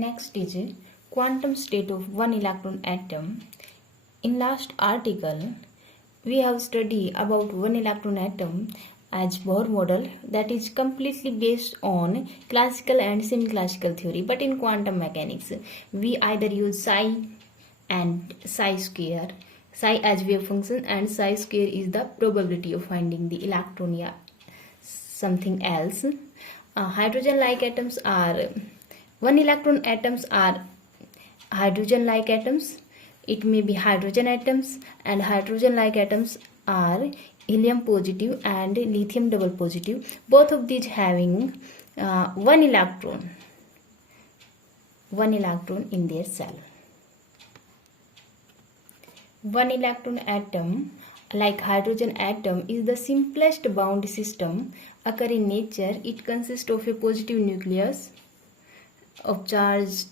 Next is quantum state of one electron atom. In last article, we have studied about one electron atom as Bohr model that is completely based on classical and semi-classical theory. But in quantum mechanics, we either use psi and psi square. Psi as wave function and psi square is the probability of finding the electron or something else. Hydrogen-like atoms are one electron atoms are hydrogen-like atoms. It may be hydrogen atoms, and hydrogen-like atoms are helium positive and lithium double positive. Both of these having one electron in their cell. One electron atom, like hydrogen atom, is the simplest bound system occur in nature. It consists of a positive nucleus of charge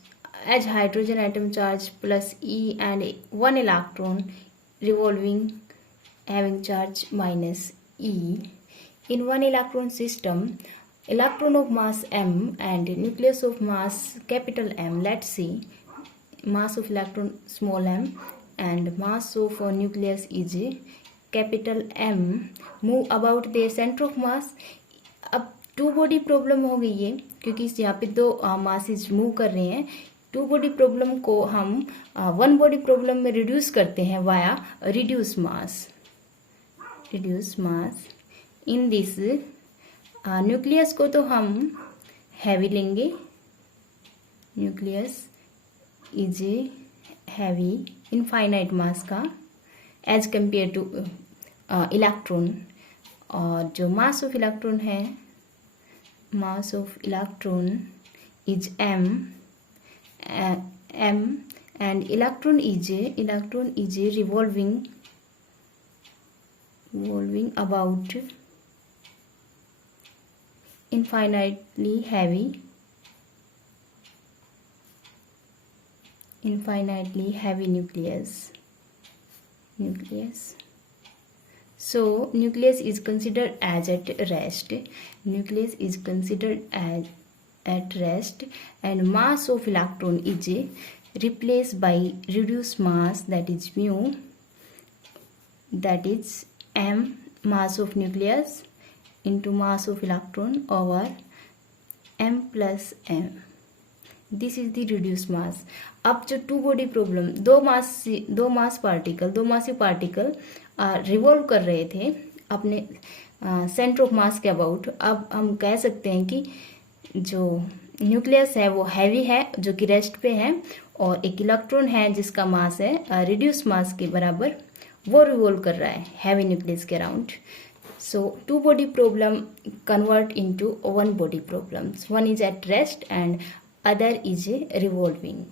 as hydrogen atom charge plus E and one electron revolving having charge minus E. In one electron system, electron of mass m and nucleus of mass capital M, let's see, mass of electron small m and mass of nucleus is capital M, move about their center of mass. अब to body problem हो गई है क्योंकि यहाँ पे दो masses move कर रहे हैं. टू बॉडी प्रॉब्लम को हम वन बॉडी प्रॉब्लम में रिड्यूस करते हैं via reduce mass. In this nucleus को तो हम हैवी लेंगे. न्यूक्लियस इज हैवी इनफाइनाइट मास का एज कंपेयर टू इलेक्ट्रॉन. और जो मास ऑफ इलेक्ट्रॉन है, mass of electron is m and electron is revolving about infinitely heavy nucleus. So nucleus is considered as at rest. And mass of electron is replaced by reduced mass, that is mu, that is m mass of nucleus into mass of electron over m plus m. This is the reduce mass. अब जो to body problem, दो मासी particle revolve कर रहे थे अपने centre of mass के about. अब हम कह सकते हैं कि जो न्यूक्लियस है वो हैवी है जो कि रेस्ट पे है, और एक इलेक्ट्रॉन है जिसका मास है रिड्यूस मास के बराबर, वो रिवॉल्व कर रहा है हैवी न्यूक्लियस के around. So two body problem convert into one body problems. One is at rest and other is revolving.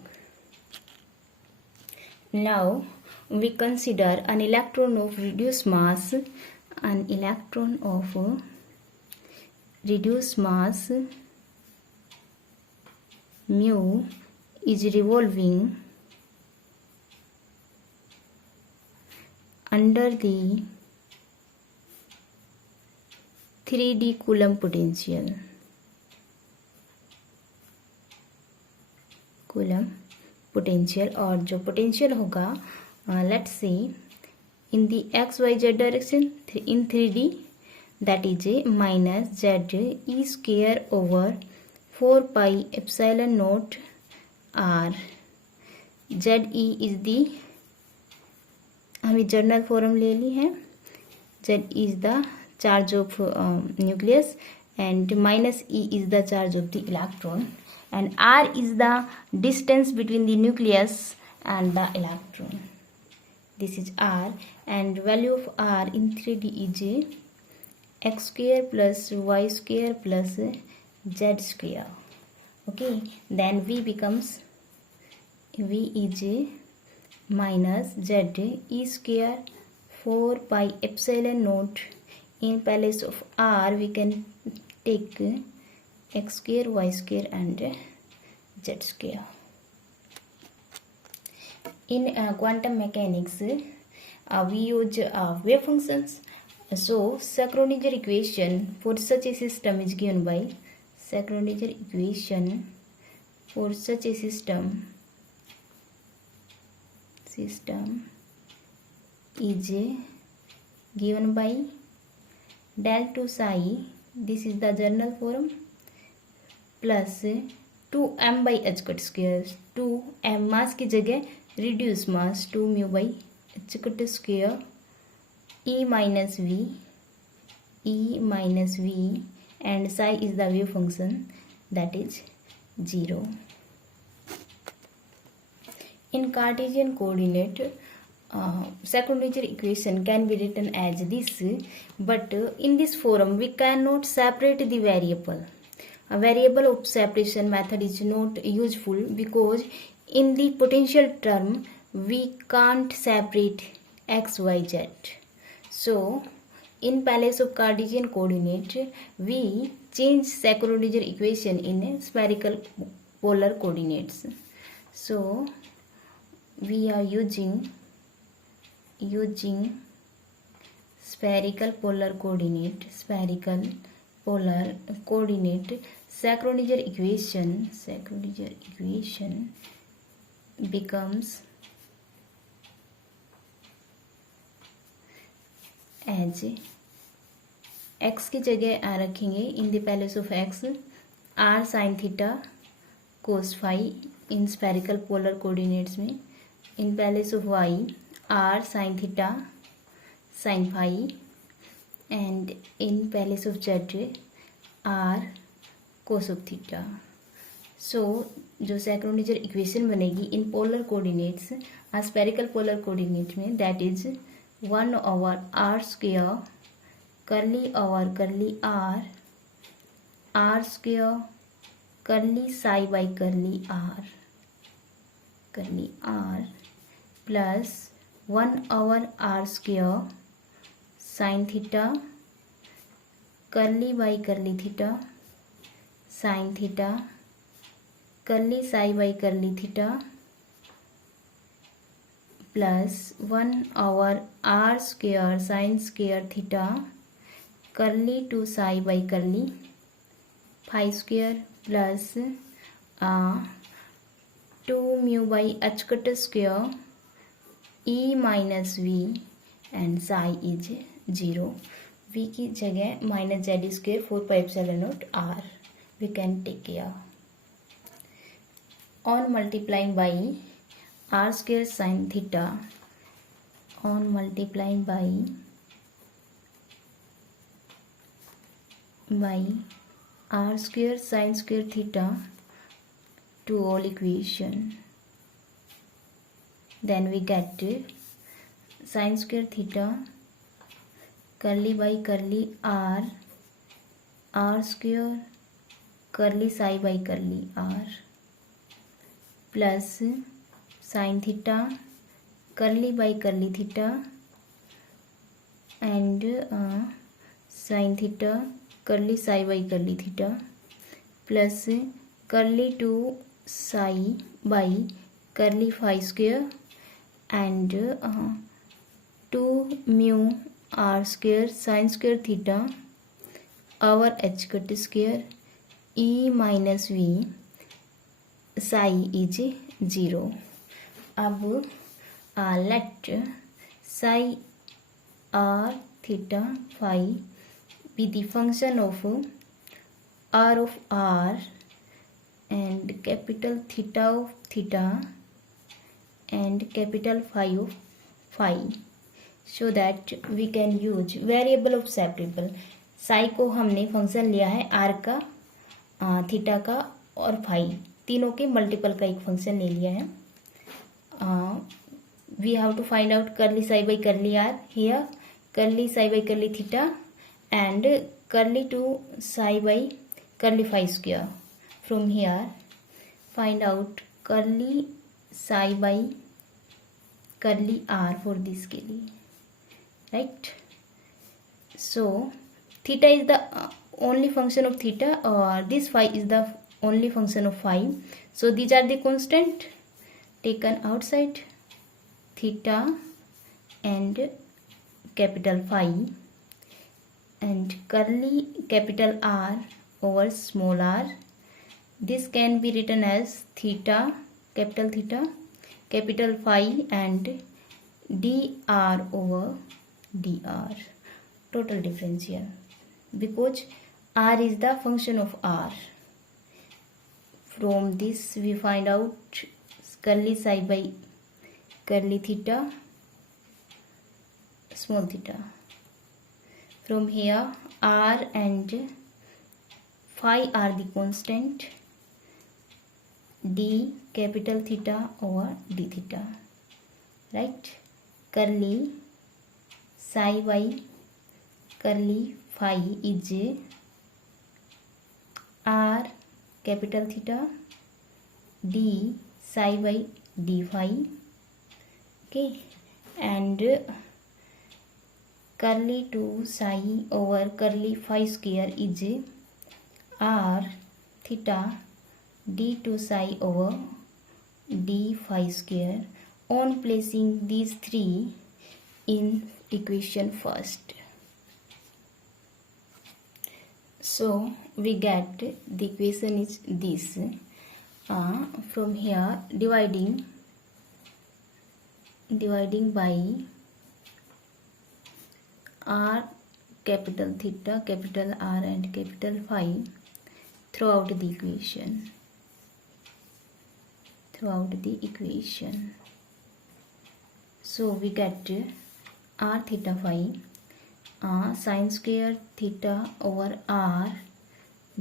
Now we consider an electron of reduced mass. An electron of reduced mass mu is revolving under the 3D Coulomb potential. और जो potential होगा, let's see, in the XYZ direction in 3D, that is minus Z E square over 4 pi epsilon naught R. ZE is the, हमें journal form ले ली है. Z is the charge of nucleus and minus E is the charge of the electron, and R is the distance between the nucleus and the electron. This is R, and value of R in 3D is x square plus y square plus z square. Okay, then V becomes, V is minus Z E square 4 pi epsilon naught. In place of R we can take x square, y square and z square. In quantum mechanics we use wave functions. So Schrödinger equation for such a system is given by Schrödinger equation For such a system is given by del 2 psi, this is the general form, plus 2m by h cut square. 2m मास की जगह reduce mass 2 mu by h cut square e minus v, and psi is the wave function, that is 0. In Cartesian coordinate, second-order equation can be written as this, but in this form we cannot separate the variable. A variable of separation method is not useful because in the potential term we can't separate x, y, z. So in place of Cartesian coordinate we change second-order equation in spherical polar coordinates. So we are using spherical polar coordinate, second-order equation becomes as x की जगह आ रखेंगे in the place of x r sin theta cos phi in spherical polar coordinates में, in place of y r sin theta sin phi, and in place of z r cos of theta. So जो second order equation बनेगी इन polar coordinates, spherical polar coordinate में, that is 1 over r square curly over curly r square curly psi by curly r plus 1 over r square sin theta curly by curly theta sin theta curly psi by curly theta plus 1 over r square sin square theta curly to psi by curly phi square plus 2 mu by h cut square e minus v, and psi is 0. v की जगह minus z square 4 pi epsilon naught r we can take care. On multiplying by r square sin theta, on multiplying by r square sin square theta to all equation, then we get sin square theta curly by curly r square curly psi by curly r plus sin theta curly by curly theta and sin theta curly psi by curly theta plus curly to psi by curly phi square and 2 mu r square sin square theta over h cut square e minus v, psi is 0. अब let psi r theta phi be the function of r of r and capital theta of theta and capital phi of phi, so that we can use variable of separable. psi को हमने function लिया है r का, theta का और phi तीनों के multiple का एक फंक्शन ले लिया है. We have to find out curly psi by curly r, here curly psi by curly theta and curly to psi by curly phi square. From here find out curly psi by curly r for this के लिए, right? So theta is the only function of theta, or this phi is the only function of phi. So these are the constant taken outside, theta and capital phi, and curly capital R over small r This can be written as theta, capital phi, and dr over dr, total differential, because r is the function of r. From this we find out curly psi by curly theta, small theta. From here r and phi are the constant, d capital theta over d theta, right? Curly psi by curly phi is r capital theta, d psi by d phi, okay, and curly 2 psi over curly phi square is r theta d2 psi over d phi square, on placing these three in equation first. So we get the equation is this. From here dividing by r capital theta, capital R and capital phi throughout the equation. So we get r theta phi sin square theta over r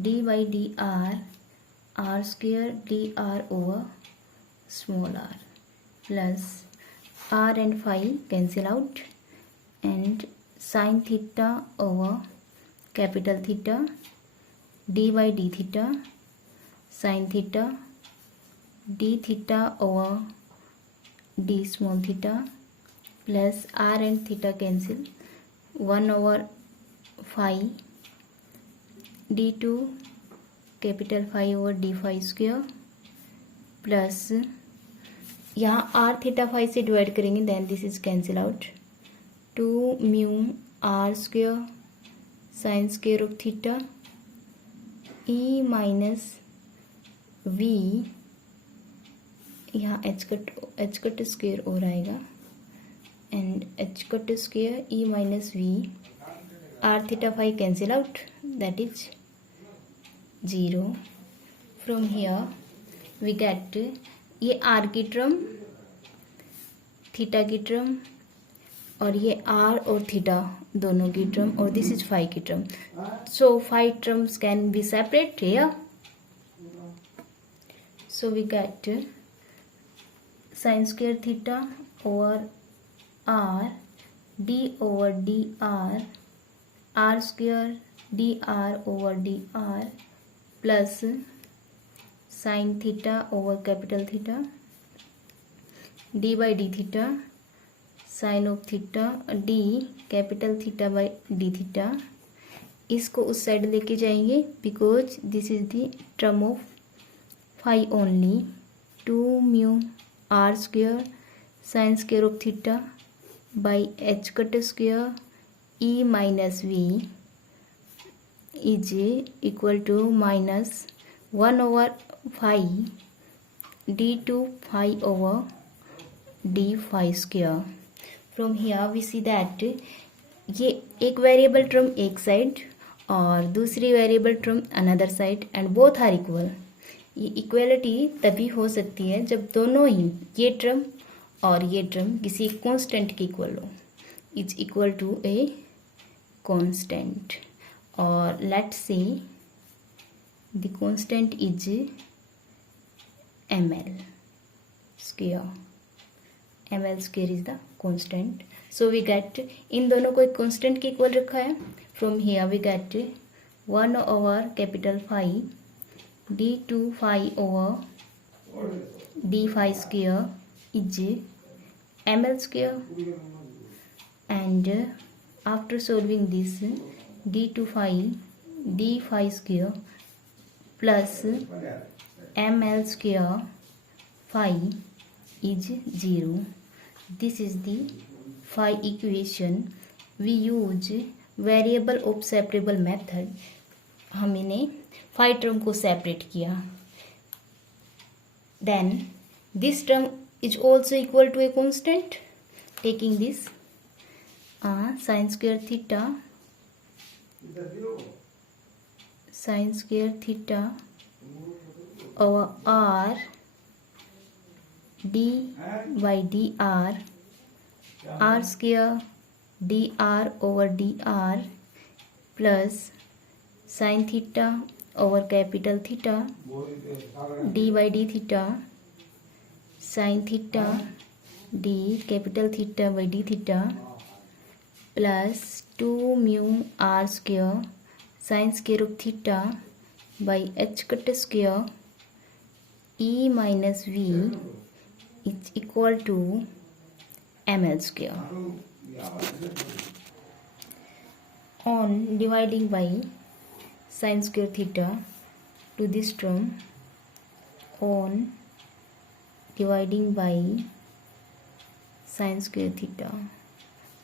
d by dr, r square dr over small r, plus r and phi cancel out, and sin theta over capital theta, d by d theta, sin theta, d theta over d small theta, plus r and theta cancel, 1 over phi d2 capital phi over d phi square, plus यहाँ r theta phi से divide करेंगे, then this is cancel out, 2 mu r square sine square of theta e minus v, यहाँ h cut square और आएगा, and h cut square e minus v, r theta phi cancel out, that is 0. From here we get ये r की term, theta की term, और ये r और theta दोनों की टर्म, और दिस इज फाई की term. So phi terms can be separate here. So we get sine square theta over r d over dr, r square dr over dr, plus sin theta over capital theta, d by d theta, sin of theta d capital theta by d theta. इसको उस side लेके जाएंगे because this is the term of phi only. 2 mu r square sin square of theta by h cut square e minus v is equal to minus 1 over phi d2 phi over d phi square. From here we see that ये एक variable term एक side और दूसरी variable term another side, and both are equal. ये equality तभी हो सकती है जब दोनों ही ये टर्म और ये टर्म किसी कांस्टेंट के इक्वल हो, is equal to a constant. और let's say the constant is ml square. ml square is the constant. So we get इन दोनों को एक कांस्टेंट के इक्वल रखा है. From here we get 1 over capital phi d2 phi over d phi square is ml square, and after solving this d2 phi d phi square plus ml square phi is 0. This is the phi equation. We use variable of separable method. हम इन्हें phi term को separate किया. then this term is also equal to a constant. Taking this sine square theta over r d by dr, r square dr over dr plus sin theta over capital theta d by d theta sin theta d capital theta by d theta plus 2 mu r square sin square of theta by h cut square e minus v is equal to ml square. On dividing by sin square theta to this term, on dividing by sin square theta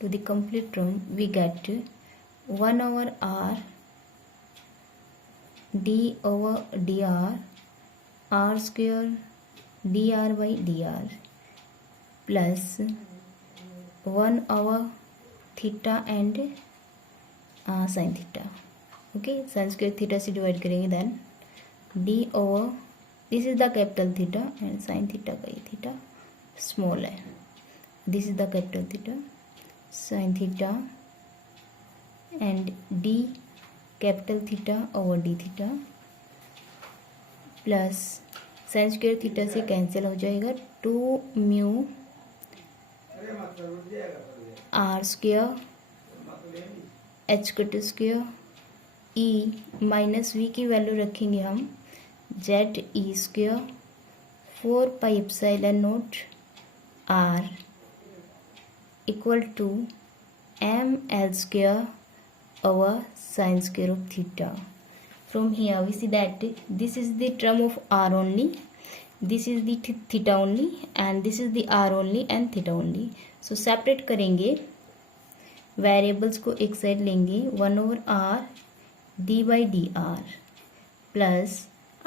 to the complete term, we get 1 over r d over dr r square dr by dr plus 1 over theta and sin theta. Okay, sin square theta से divide करेंगे, then d over this is the capital theta and sin theta का ये theta small है, this is the capital theta sin theta and d capital theta over d theta plus sin square theta से cancel हो जाएगा 2 mu r square h cut square e minus v की value रखेंगे हम Z e square 4 pi epsilon naught r equal to m L square over sin square of theta. From here we see that this is the term of r only, this is the theta only, and this is the r only and theta only. So separate करेंगे, variables को एक side लेंगे, 1 over r d by dr plus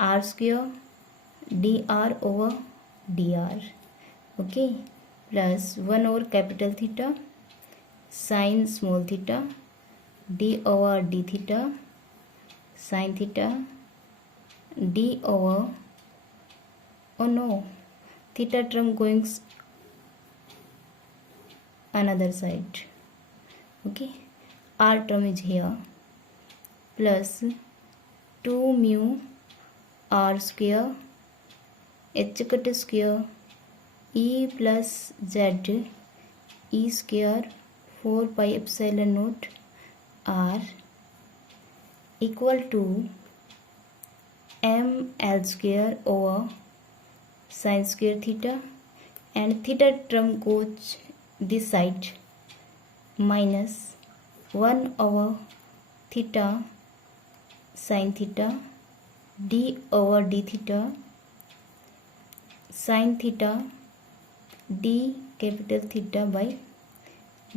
r square dr over dr, okay, plus 1 over capital theta sin small theta d over d theta sin theta d over, oh no, theta term going another side, okay, r term is here plus 2 mu r square h cut square e plus z e square 4 pi epsilon naught r equal to m l square over sin square theta, and theta term goes this side, minus 1 over theta sin theta d over d theta sin theta d capital theta by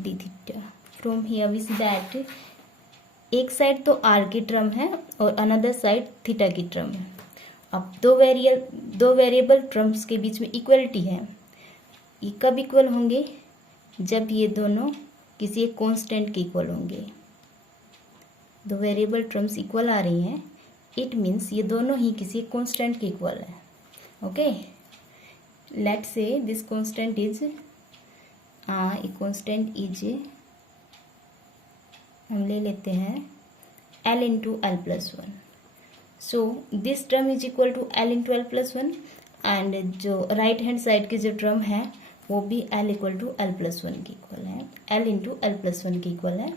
d theta. From here we see that एक side तो r की term है और another side theta की term है. अब दो variable terms के बीच में इक्वलिटी है. ये कब इक्वल होंगे? जब ये दोनों किसी एक कांस्टेंट के इक्वल होंगे. दो वेरिएबल टर्म्स इक्वल आ रही हैं, इट मीन्स ये दोनों ही किसी एक कांस्टेंट के इक्वल है. Okay, let's say this constant is हम ले लेते हैं L into L plus one. So this term is equal to L into L plus one, and जो राइट हैंड साइड की जो टर्म है वो भी L equal to L plus one की इक्वल है, L into L plus one की equal है.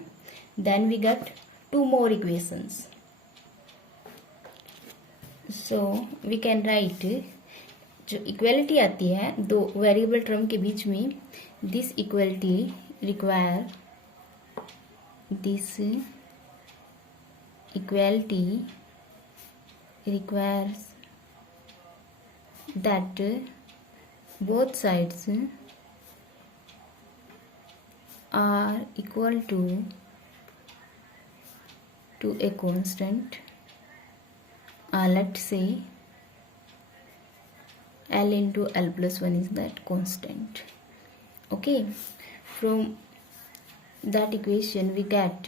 Then we get 2 more equations. So we can write, जो इक्वलिटी आती है दो वेरिएबल टर्म के बीच में, this equality require this equality requires that both sides are equal to a constant. Let's say L into L plus 1 is that constant. Okay, from that equation we get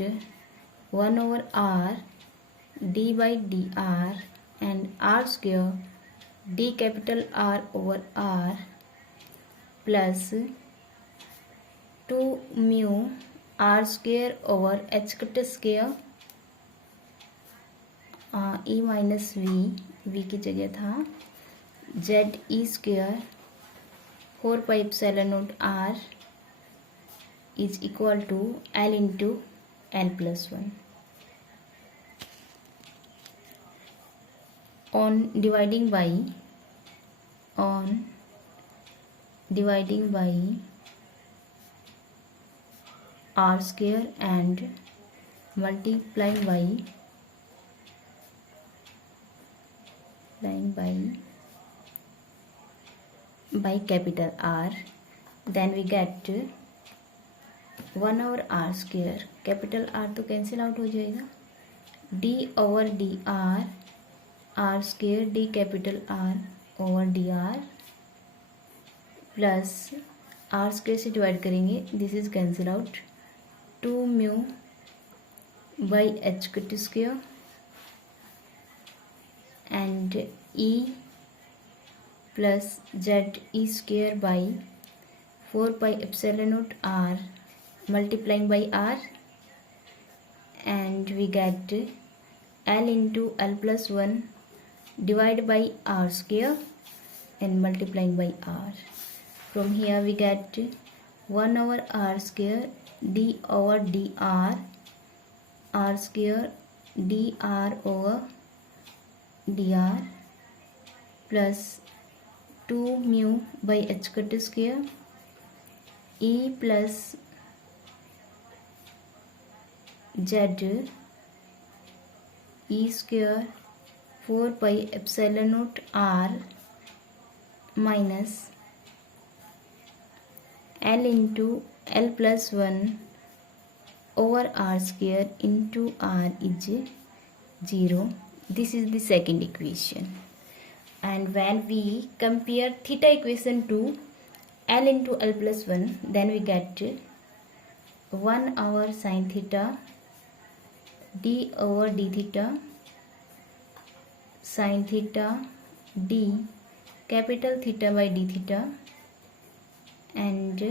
1 over r d by dr and r square d capital R over r plus 2 mu r square over h cut square e minus v की जगह था z e square 4 pi epsilon naught r is equal to L into L plus 1. On dividing by r square and multiplying by capital R, then we get 1 over r square. Capital R तो cancel out हो जाएगा, d over dr r square d capital R over dr plus r square से divide करेंगे, this is cancel out, 2 mu by h cut square and e plus z e square by 4 pi epsilon naught r multiplying by r, and we get L into L plus 1 divided by r square and multiplying by r. From here we get 1 over r square d over dr r square dr over dr plus 2 mu by h cut square e plus z e square 4 pi epsilon naught r minus L into L plus 1 over r square into r is 0. This is the second equation. And when we compare theta equation to L into L plus 1, then we get 1 over sin theta d over d theta sin theta d capital theta by d theta and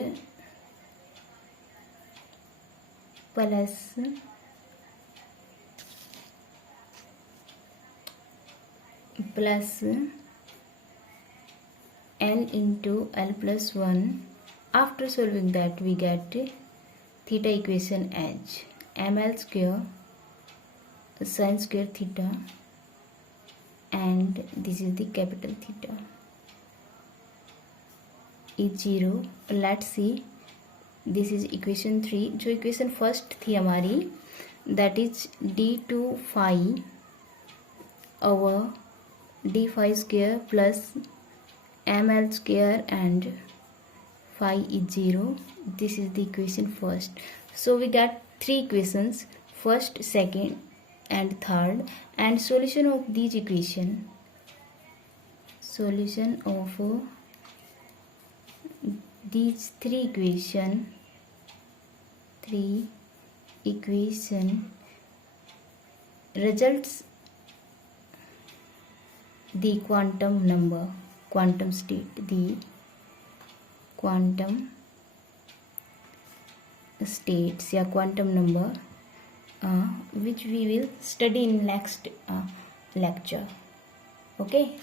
plus L into L plus 1. After solving that we get theta equation as ml square sin square theta and this is the capital theta is 0. Let's see, this is equation 3. जो equation first थी हमारी, that is d2 phi over d phi square plus ml square and phi is 0. This is the equation first. So we got 3 equations, first, second and third, and solution of these equation. Solution of these 3 equation results the quantum state, the quantum states या quantum number which we will study in next lecture. Okay.